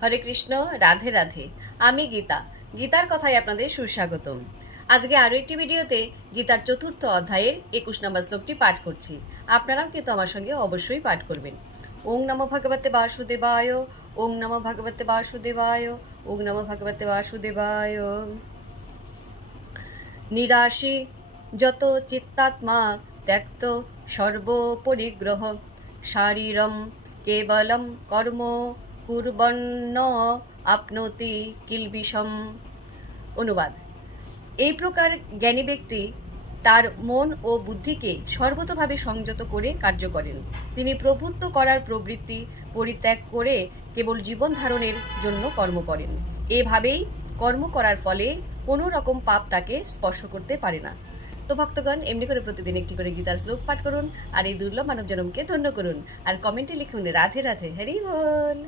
হরে কৃষ্ণ, রাধে রাধে। আমি গীতা। গীতার কথায় আপনাদের সুস্বাগতম। আজকে আরও একটি ভিডিওতে গীতার চতুর্থ অধ্যায়ের 21 নম্বর শ্লোকটি পাঠ করছি। আপনারাও কিন্তু আমার সঙ্গে অবশ্যই পাঠ করবেন। ওং নমো ভগবতে বাসুদেবায়, ওং নমো ভগবতে বাসুদেবায়, ওং নমো ভগবতে বাসুদেবায়। নিরাশী যত চিত্তাত্মা ত্যক্ত সর্বপরিগ্রহ শারীরম কেবলম কর্ম কুর্বন্ন আপনোতি কিলবিষম। অনুবাদ: এই প্রকার জ্ঞানী ব্যক্তি তার মন ও বুদ্ধিকে সর্বতোভাবে সংযত করে কার্য করেন। তিনি প্রভুত্ব করার প্রবৃত্তি পরিত্যাগ করে কেবল জীবন ধারণের জন্য কর্ম করেন। এভাবেই কর্ম করার ফলে কোনো রকম পাপ তাকে স্পর্শ করতে পারে না। তো ভক্তগণ, এমনি করে প্রতিদিন একটি করে গীতার শ্লোক পাঠ করুন আর এই দুর্লভ মানব জনমকে ধন্য করুন। আর কমেন্টে লিখুন রাধে রাধে, হরি বল।